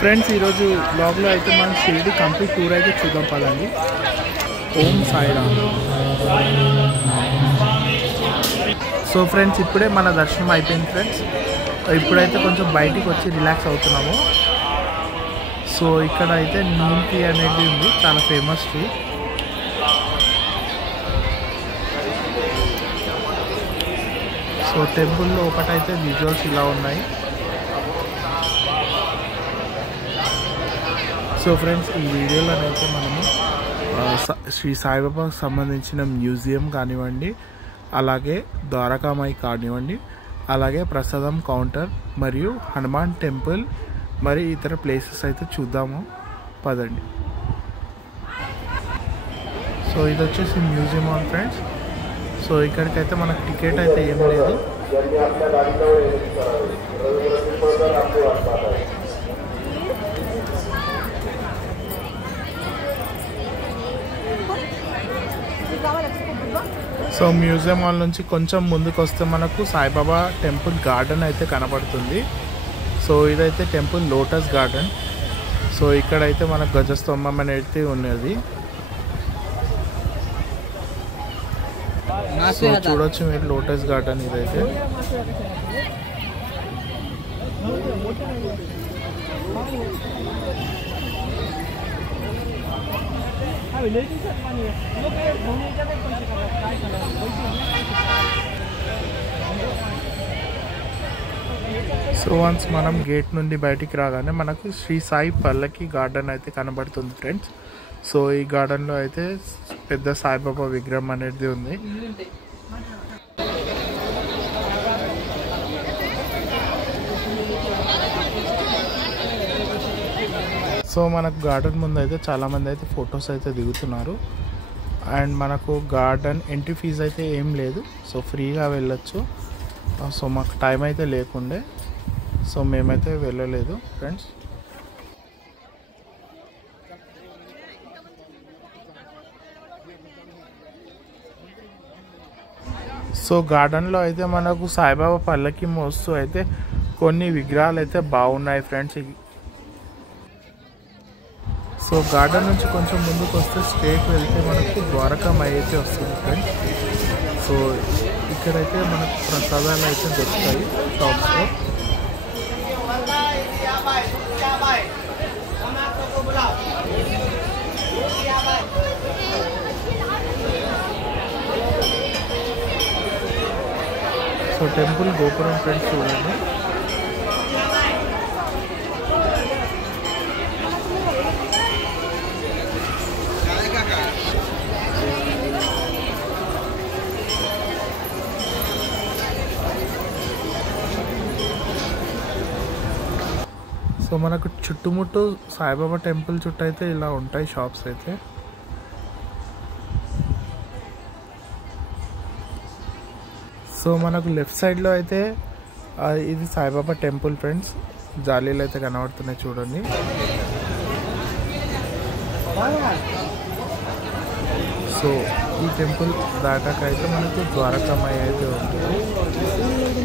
Friends ఈరోజు బ్లాగ్లో అయితే మనం షిరిడి కంప్లీట్ టూర్ అయితే చూద్దాం పదండి. ఓం సాయిరామ్. సో ఫ్రెండ్స్ ఇప్పుడే మన దర్శనం అయిపోయింది ఫ్రెండ్స్. ఇప్పుడైతే కొంచెం బయటికి వచ్చి రిలాక్స్ అవుతున్నాము. సో ఇక్కడ అయితే నీమ్ టీ అనేది ఉంది, చాలా ఫేమస్ టీ. సో టెంపుల్లో ఒకటైతే విజువల్స్ ఇలా ఉన్నాయి. సో ఫ్రెండ్స్ ఈ వీడియోలోనైతే మనము శ్రీ సాయిబాబాకు సంబంధించిన మ్యూజియం కానివ్వండి, అలాగే ద్వారకామాయి కానివ్వండి, అలాగే ప్రసాదం కౌంటర్ మరియు హనుమాన్ టెంపుల్ మరి ఇతర ప్లేసెస్ అయితే చూద్దాము పదండి. సో ఇది వచ్చేసి మ్యూజియం ఆన్ ఫ్రెండ్స్. సో ఇక్కడికైతే మనకు టికెట్ అయితే ఏం లేదు. సో మ్యూజియం హాల్ నుంచి కొంచెం ముందుకు వస్తే మనకు సాయిబాబా టెంపుల్ గార్డెన్ అయితే కనబడుతుంది. సో ఇదైతే టెంపుల్ లోటస్ గార్డెన్. సో ఇక్కడైతే మనకు గజస్తంభం అనేది ఉన్నది. సో చూడొచ్చు మీరు లోటస్ గార్డెన్ ఇదైతే. సో వన్స్ మనం గేట్ నుండి బయటికి రాగానే మనకు శ్రీ సాయి పల్లకి గార్డెన్ అయితే కనబడుతుంది ఫ్రెండ్స్. సో ఈ గార్డెన్లో అయితే పెద్ద సాయిబాబా విగ్రహం అనేది ఉంది. సో మనకు గార్డెన్ ముందు అయితే చాలామంది అయితే ఫొటోస్ అయితే దిగుతున్నారు. అండ్ మనకు గార్డెన్ ఎంట్రీ ఫీజు అయితే ఏం లేదు, సో ఫ్రీగా వెళ్ళొచ్చు. సో మాకు టైం అయితే లేకుండే, సో మేమైతే వెళ్ళలేదు ఫ్రెండ్స్. సో గార్డెన్లో అయితే మనకు సాయిబాబా పల్లకి మోస్తూ అయితే కొన్ని విగ్రహాలు అయితే బాగున్నాయి ఫ్రెండ్స్. సో గార్డెన్ నుంచి కొంచెం ముందుకు వస్తే స్ట్రేట్ వెళ్తే మనకు ద్వారకామాయి అయితే వస్తుంది ఫ్రెండ్స్. సో ఇక్కడైతే మనకు ప్రసాదాలు అయితే దొరుకుతాయి షాప్స్లో. సో టెంపుల్ గోపురం ఫ్రెండ్స్ చూడండి. సో మనకు చుట్టుముట్టు సాయిబాబా టెంపుల్ చుట్టూ అయితే ఇలా ఉంటాయి షాప్స్ అయితే. సో మనకు లెఫ్ట్ సైడ్లో అయితే ఇది సాయిబాబా టెంపుల్ ఫ్రెండ్స్. జాలీలు అయితే కనబడుతున్నాయి చూడండి. సో ఈ టెంపుల్ దాటాక అయితే మనకు ద్వారకామాయి అయితే ఉంటుంది.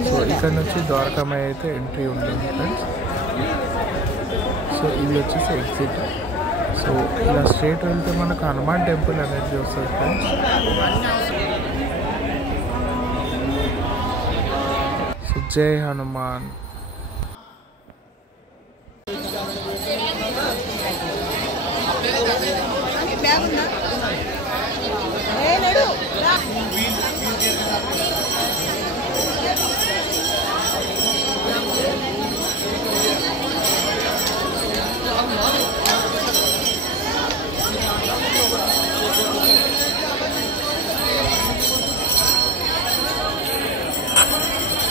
సో ఇక్కడ నుంచి ద్వారకామాయి అయితే ఎంట్రీ ఉంటుంది ఫ్రెండ్స్. సో ఇది వచ్చేసి ఎగ్జిట్. సో ఇలా స్ట్రేట్ వెళ్తే మనకు హనుమాన్ టెంపుల్ అనేది వస్తుంది ఫ్రెండ్స్. సో జై హనుమాన్.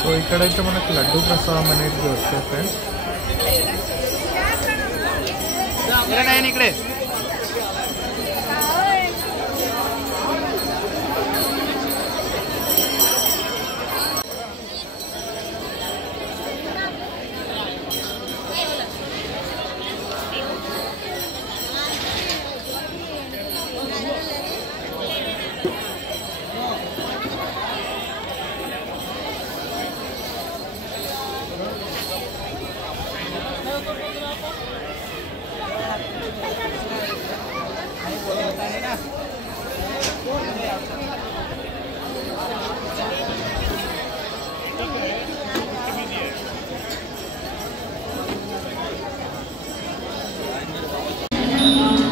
సో ఇక్కడైతే మనకు లడ్డూ ప్రసాదం అనేది వస్తాయి ఫ్రెండ్స్. ఇక్కడే ఉంటాయి.